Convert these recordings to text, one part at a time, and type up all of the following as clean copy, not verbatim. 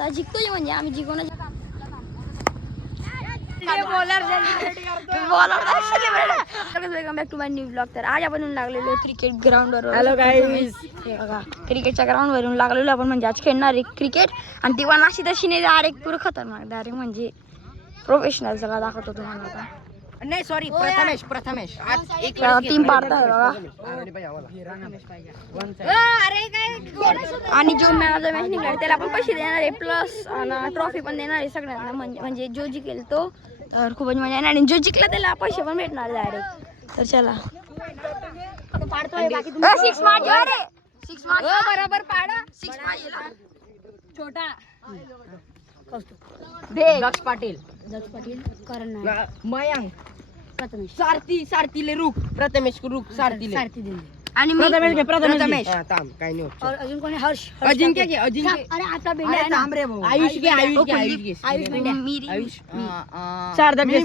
आता जिंकतोय म्हणजे आम्ही जिंकून welcome back to my new blog. तर आज आपण लागलेलो क्रिकेट ग्राउंड वर. हॅलो गाईज, क्रिकेटच्या ग्राउंड वरून लागलेलो आपण म्हणजे आज खेळणार आहे क्रिकेट. आणि ती पण अशी तशी नाही, डायरेक्ट पुरं खतरनाक, डायरेक्ट म्हणजे प्रोफेशनल. सगळं दाखवतो तुम्हाला आता. नाही सॉरी, प्रथमेश आज एक टीम पाडताय बघा. आणि जो मॅच निघाला त्याला आपण पैसे देणार आहे, प्लस ट्रॉफी पण देणार आहे सगळ्यांना. म्हणजे जो जिंकेल तो तर खूपच मजा येणार. आणि जो जिंकला त्याला पैसे पण भेटणार डायरेक्ट. तर चला सिक्स मार बरोबर पाडा. सिक्स मार छोटा दक्ष पाटील करण मयांक सारथीले रुक प्रथमेश रुक सारथीले आणि प्रथमेश थांब काय नाही होत. अजून कोणी हर्ष अजिंक्य घे अजिंक्य. अरे आता बेंड्या थांब रे भाऊ. आयुष घे आयुष बेंड्या सार्थक घे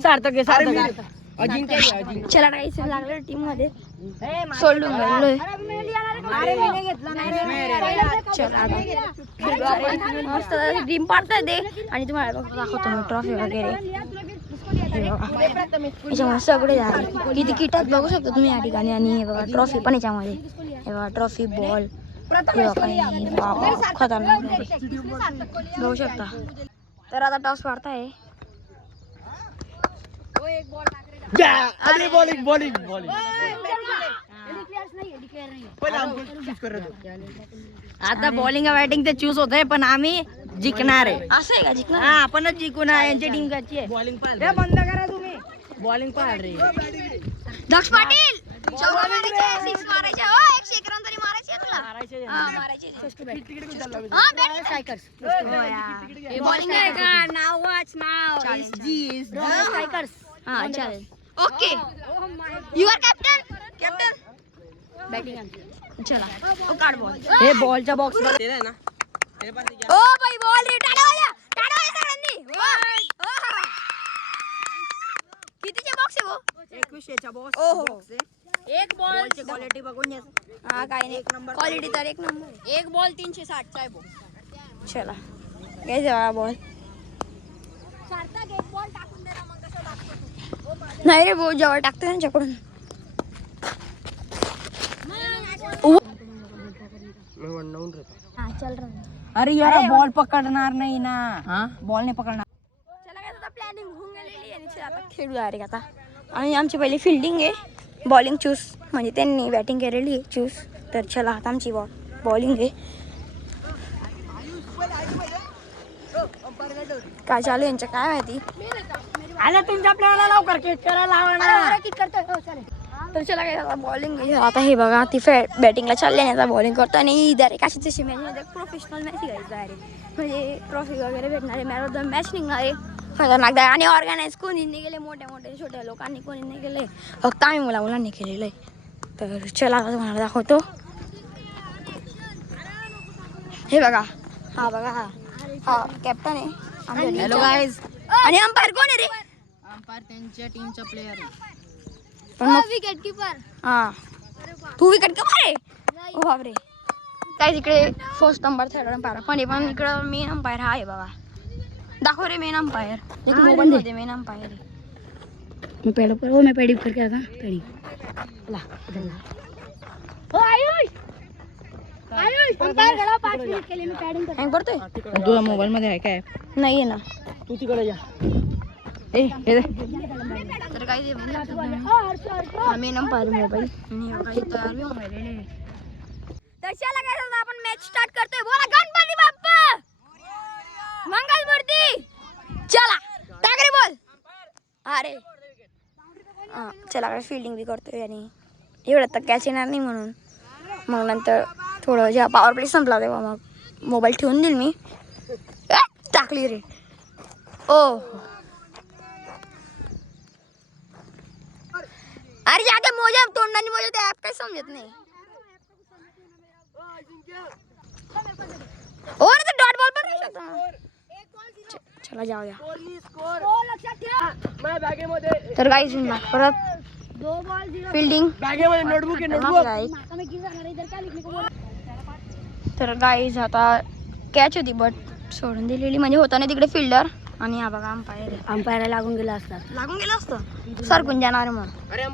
सार्थक घे सार्थक. अजिंक्य घे अजिंक्य. चला काही लागलं टीम मध्ये सोडून गेलोय. मस्त टीम पाडताय ते. आणि तुम्हाला दाखवतो मी ट्रॉफी वगैरे याच्यामध्ये सगळे आहे. किती किटात बघू शकता तुम्ही या ठिकाणी. आणि हे बघा ट्रॉफी पण याच्यामध्ये. हे बघा ट्रॉफी, बॉल, खतरनाक बघू शकता. तर आता टॉस मारताय. आता बॉलिंग बॅटिंग ते चूज होत आहे, पण आम्ही जिंकणार आहे. असं आहे का जिंकणार? हा आपणच जिंकून आहे. यांची टीम कशी आहे. बॉलिंग बंद करा तुम्ही. बॉलिंग पाड रे दक्ष पाटील. 6 मारायचे हो. 101 रन तरी मारायचे तुला. बॉलिंग आहे का? नाव वाच. नाव स्ट्रायकर्स. हा चालेल. Okay you are captain. Batting चला. ओ काढ बॉल. हे बॉलच्या बॉक्स मध्ये आहे ना. ओ भाई बॉल रे. टाळ्या वाजवा सगळ्यांनी. कितीचे बॉक्स आहे वो? 21 बॉक्स आहे. एक बॉल ची क्वालिटी बघून घ्या. हा काही नाही, क्वालिटी तर एक नंबर. एक बॉल 360 चा आहे बॉल. चला घ्यायचा बघा बॉल. सार्थक एक बॉल टाकून दे ना, मग कसं लागतो. नाही रे भाऊ, जवळ टाकतो त्यांच्याकडून. चल रहा. अरे यार बॉल पकडणार नाही ना. बॉल नाही पकडणार. चला काय आता प्लॅनिंग होऊन गेलेली आहे. आणि आता खेळू डायरेक्ट आता. आणि आमची पहिली फिल्डिंग आहे, बॉलिंग चूज. म्हणजे त्यांनी बॅटिंग केलेली आहे चूज. तर चला आता आमची बॉलिंग आहे. काय चालू यांचं काय माहिती. आला तुमच्या प्लेअरला लवकर किक करायला लावा ना. तर चला काय आता बॉलिंग आहे. आता हे बघा ती बॅटिंगला चालली आणि आता बॉलिंग करतो. आणि डायरेक्ट अशी तशी मॅच प्रोफेशनल मॅच घ्यायची डायरेक्ट. म्हणजे ट्रॉफी वगैरे भेटणार आहे. मॅच निघणार आहे खतरनाक. आणि ऑर्गनाईज कोणी नाही केले, मोठ्या छोट्या लोकांनी कोणी नाही केले, फक्त आम्ही मुलांनी केलेलं आहे. तर चला आता तुम्हाला दाखवतो. हे बघा, हा बघा, हा कॅप्टन आहे. Hello guys. आणि अंपायर कोण आहे रे? अंपायर त्यांच्या टीमचा प्लेअर आहे. पण मग विकेट कीपर. हा तू विकेट कीपर आहे? ओ बापरे. काय तिकडे फर्स्ट नंबर, थर्ड नंबर पण इकडं मेन अंपायर हा आहे बघा. दाखव रे मेन अंपायर. एक मोबाईल मध्ये मेन अंपायर आहे. मैं पैडी करके आता पैडी ला ओ आयुष अंपायर गडा 5 मिनिट के लिए मैं पैडिंग करता हूं. करतोय तुझ्या मोबाईल मध्ये आहे काय? नाही आहे ना. तू तिकडे जा. ए हे तर काय ते मेन अंपायर मोबाईल. आणि काही तयार बी होऊन गेलेले. तर चला काय आपण मॅच स्टार्ट करतोय. बोला गणपती बाप्पा मंगलमूर्ती. चला टाक रे बॉल. अरे चला काय फिल्डिंग बी करतोय. आणि एवढं तर कॅच येणार नाही म्हणून मग नंतर थोडं जेव्हा पॉवर प्ले संपला तेव्हा मग मोबाईल ठेवून देईल मी. टाकली रे. ओ अरे जाके मोजा तोंडाने मोजा ते ऍप काही समजत नाही. और तो डॉट बॉल पर नाही शकता. चला जाऊया. तर गाईस परत फिल्डिंग बॅगेमध्ये नोटबुक आहे नोटबुक. तर गाईस आता कॅच होती बट सोडून दिलेली, म्हणजे होता नाही तिकडे फिल्डर. आणि हा बघा अंपायरला लागून गेला असता. लागून गेलं असतं सरकून जाणार मग. अरे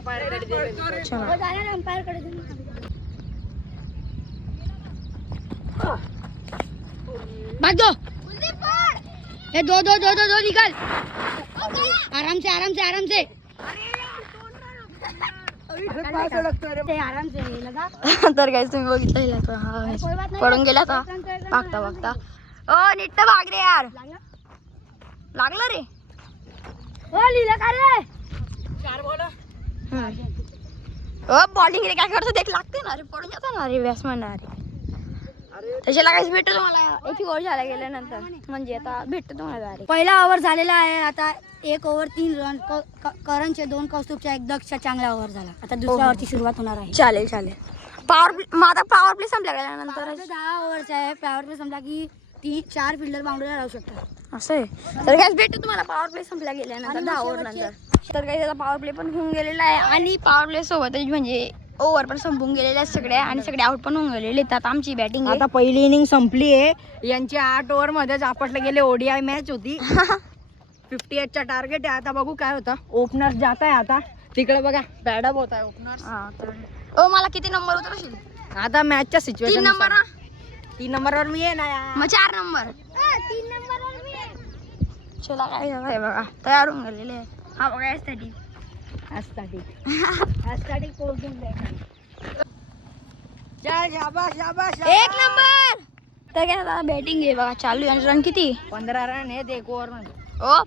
भाग दो ये, दो दो दो दो दो निकल, आराम से आराम से आराम से. आराम से लगा. तर काय तुम्ही बघितलं तो हा पडून गेला था बघता बघता. ओ नीट भाग रे यार. लागला रे. ओ लिहिलं का रे? 4 बॉल. ओ बॉलिंग रे काय करतो देख, लागते ना रे, पडून जातो ना रे बॅट्समन. अरे त्याच्याला काहीच भेटतो तुम्हाला एक ओव्हर झाला गेल्यानंतर, म्हणजे आता भेटतो तुम्हाला. पहिला ओव्हर झालेला आहे. आता 1 ओव्हर 3 रन. करणचे 2, कौस्तुभच्या 1, दक्षचा चांगला ओव्हर झाला. आता दुसऱ्या ओव्हरची सुरुवात होणार आहे. चालेल चालेल. माझा पॉवर प्ले संपला गेल्यानंतर 10 ओव्हरचा आहे. पॉवर प्ले संपला की 3-4 फिल्डर बाउंड्रीला राहू शकतात. असं आहे. तर काय भेटतो तुम्हाला पॉवर प्ले संपला गेल्यानंतर 10 ओव्हर नंतर. तर काही त्याचा पॉवर प्ले पण होऊन गेलेला आहे आणि पॉवर प्ले सोबतच म्हणजे ओव्हर पण संपून गेलेले आहेत सगळ्या आणि सगळे आउट पण होऊन गेलेले आहेत. आता आमची बॅटिंग आता पहिली इनिंग संपली आहे. यांची 8 ओव्हर मध्येच आपटले गेले. ओडीआय मॅच होती. 58चा टार्गेट आहे. आता बघू काय होतं. ओपनर जात आहे आता तिकडे बघा, बॅडअप होत आहे ओपनर. ओ मला किती नंबर उतरशील आता मॅचच्या सिच्युएशन 3 नंबर ना. 3 नंबरवर मी आहे ना यार. मग 4 नंबर 3 नंबरवर मी आहे. चला काय आहे बघा तयार होऊन गेलेले आहे. हा बघा एस्थेटिक एक नंबर. तर काय आता बॅटिंग आहे बघा चालू आहे. रन किती? 15 रन आहेत 1 ओव्हर मध्ये. ओ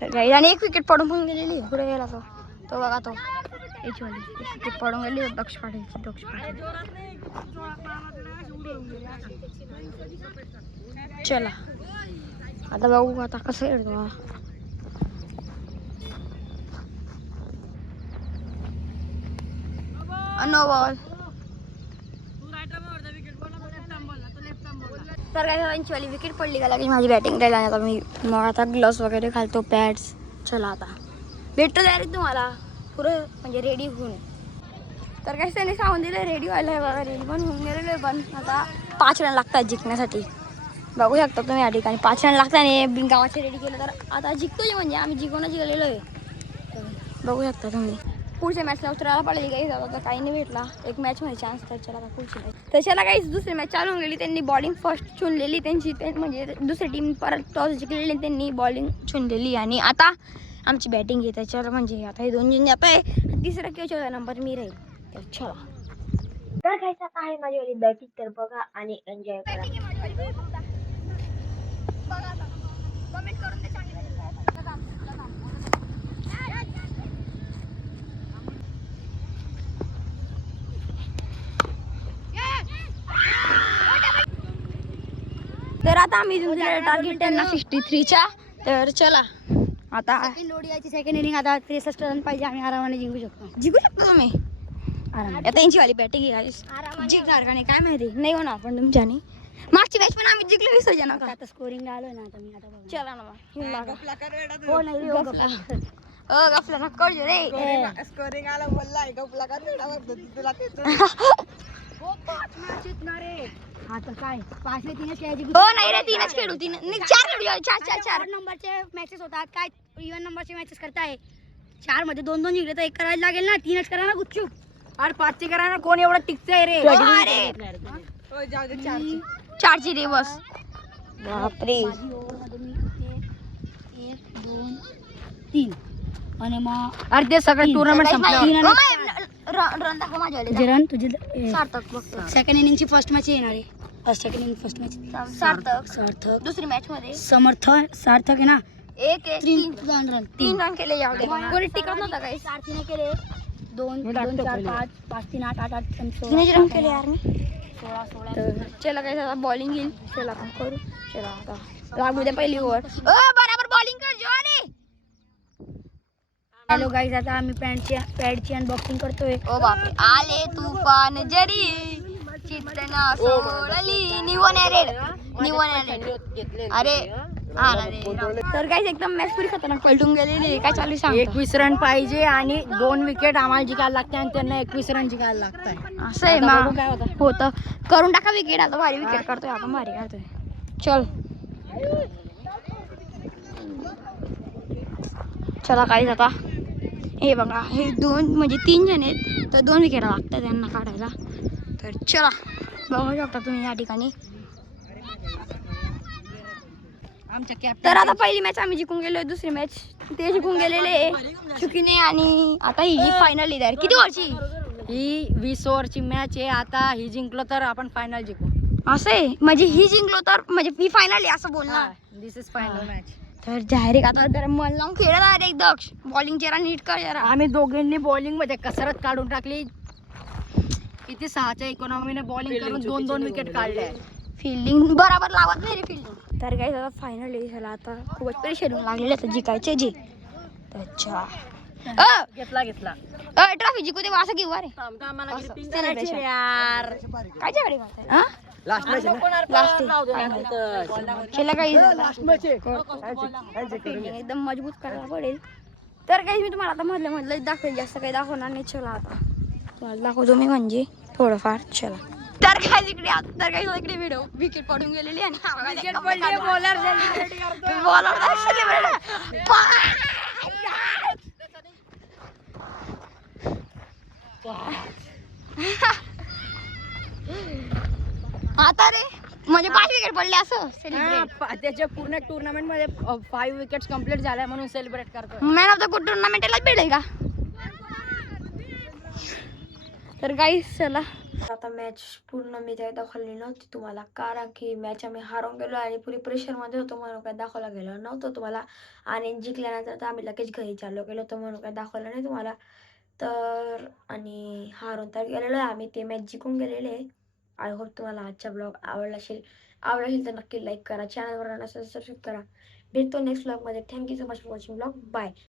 तर काय आणि 1 विकेट पडून पण गेलेली. पुढे गेला तो बघा तो याचीवाली विकेट पडून गेली. दक्ष पाटील. चला आता बघू आता कसं आहे तुम्हाला. No ball. तर काय यांचीवाली विकेट पडली का की माझी बॅटिंग राहिला. आता मी मग आता ग्लव्स वगैरे घालतो, पॅड्स. चला आता भेटतो डायरेक्ट तुम्हाला पुरं म्हणजे रेडी होऊन. तर काय त्यांनी सांगून दिलं रेडी व्हायला आहे बघा. रेडी पण होऊन गेलेलं आहे. पण आता 5 रन लागतात जिंकण्यासाठी. बघू शकता तुम्ही या ठिकाणी 5 रन लागतात आणि बिनगावाचे रेडी केलं तर आता जिंकतोय म्हणजे आम्ही जिंकूनच गेलेलो आहे. बघू शकता तुम्ही. पुढच्या मॅचला उतरायला पडले काही आता काही नाही भेटला. एक मॅचमध्ये चान्स त्याच्याला आता पुढची मॅच त्याच्याला काहीच दुसरी मॅच चालू होऊन गेली. त्यांनी बॉलिंग फर्स्ट चुनलेली त्यांची म्हणजे दुसरी टीम परत टॉस जिंकलेली त्यांनी बॉलिंग चुनलेली आणि आता आमची बॅटिंग आहे त्याच्यावर म्हणजे आता हे 2 जण जात आहे. 3रा किंवा 4था नंबर मी राहील. तर चला तर घ्यायचा आहे माझीवाली बॅटिंग. तर बघा आणि एन्जॉय करा. तर आता आम्ही टार्गेट त्यांना 63च्या. तर चला आता सेकंड इनिंग. आता 63 रन पाहिजे. आम्ही आरामाने जिंकू शकतो तुम्ही. आता त्यांची वाली बॅटिंग आहे. जिंकणार का नाही काय माहिती. नाही होणार पण तुमच्याने. मागची मॅच पण आम्ही जिंकलो 20 जण. आता स्कोरिंग आलोय ना. आता मी आता चला ना मग. हो नाही गफला ना कळू रे. स्कोरिंग आला बोललाय गपला का तुला आता काय 5-3 खेळायची. हो नाही रे 3च खेळू. 4 खेळू. 4 नंबरचे मॅचेस होतात. काय इव्हन नंबरचे मॅचेस करताय. 4 मध्ये 2-2 जिंकले तर 1 करायला लागेल ना. 3च करा ना गुपचूप. अरे 5चे करा ना. कोण एवढं टिकतंय रे. 4ची रे बस. बापरे. 1 2 3 आणि मग अरे ते सगळं टुर्नामेंट रन दाखव माझ्यावाले. रन तुझे सार्थक बघतो. सेकंड इनिंगची फर्स्ट मॅच येणार आहे. सेकंड इनिंग फर्स्ट मॅच सार्थक दुसरी मॅच मध्ये सार्थक आहे ना. 3 रन 3 रन केले. जाऊ दे कोणी टिकत नव्हता काही. सारथीने केले 2 4 5 5 3 8 8 8 किती रन केले यार मी. 16. चला काय आता बॉलिंग येईल. चला आपण करू. चला आता लागू दे पहिली ओव्हर. बरोबर बॉलिंग कर जोराने. Hello guys. आता आम्ही पॅडची अनबॉक्सिंग करतोय. ओ बापरे. आले तुफान जरी चित्तना सोडली. निवोन रेड. अरे तर काय एकदम मॅच पुरी खतरनाक पलटून गेलेली काय चालू सांग 21 रन पाहिजे आणि 2 विकेट आम्हाला जिंकायला लागते आणि त्यांना 21 रन जिंकायला लागतंय. असं आहे आता बघू मग काय होतं. होतं करून टाका विकेट आता भारी विकेट करतोय आपण भारी काढतोय चल चला काहीच आता हे बघा हे 2 म्हणजे 3 जण आहेत तर 2 विकेट लागतात त्यांना काढायला तर चला बघू शकता तुम्ही या ठिकाणी आमच्या कॅप्टन तर आता पहिली मॅच आम्ही जिंकून गेलोय दुसरी मॅच ते जिंकून गेलेले चुकीने आणि आता ही जी फायनल आहे किती वर्षी ही 20 ओव्हरची मॅच आहे. आता ही जिंकलो तर आपण फायनल जिंकू. असं आहे म्हणजे ही जिंकलो तर म्हणजे ही फायनल आहे असं बोलणार दिस इज फायनल मॅच. तर डायरेक्ट आता जरा मन लावून खेळत डायरेक्ट दक्ष बॉलिंग जरा नीट कर जरा आम्ही दोघांनी बॉलिंग मध्ये कसरत काढून टाकली. किती 6च्या इकॉनॉमीने बॉलिंग करून 2-2 विकेट काढले. फिल्डिंग बरोबर लावत नाही रे फिल्डिंग तर काही आता फायनल आहे झाला आता खूपच प्रेशर लागलेले आता जिंकायचे जे अच्छा घेतला ट्रॉफी जिंकू दे असं घेऊ अरे celebration. काय झगडे करताय हा लास्ट मॅच केला काही एकदम मजबूत करायला पडेल तर काही मी तुम्हाला आता मधलं दाखवेल जास्त काही दाखवणार नाही चला आता तुम्हाला दाखवतो मी म्हणजे थोडंफार चला तर काय तिकडे तर काही इकडे व्हिडिओ विकेट पडून गेलेली आणि आता रे म्हणजे 5 विकेट पडले असं सेलिब्रेट त्याच्या पूर्ण टुर्नामेंट मध्ये 5 विकेट्स कंप्लीट झाल्या म्हणून सेलिब्रेट करतो. मॅन ऑफ द गुड टुर्नामेंटलाच भेटेल का तर गाईस चला आता मॅच पूर्ण मी काय दाखवली नव्हती तुम्हाला कारण की मॅच आम्ही हारून गेलो आणि पुरी प्रेशरमध्ये होतो म्हणून काय दाखवला गेलो नव्हतं तुम्हाला आणि जिंकल्यानंतर तर आम्ही लगेच घरी चाललो गेलो होतो म्हणून काय दाखवलं नाही तुम्हाला तर आणि हारून तर गेलेलो आहे आम्ही ते मॅच जिंकून गेलेले आहे. आय होप तुम्हाला आजचा ब्लॉग आवडला असेल तर नक्की लाईक करा चॅनलवर नसेल सबस्क्राईब करा भेटतो नेक्स्ट ब्लॉगमध्ये thank you so much for watching blog bye.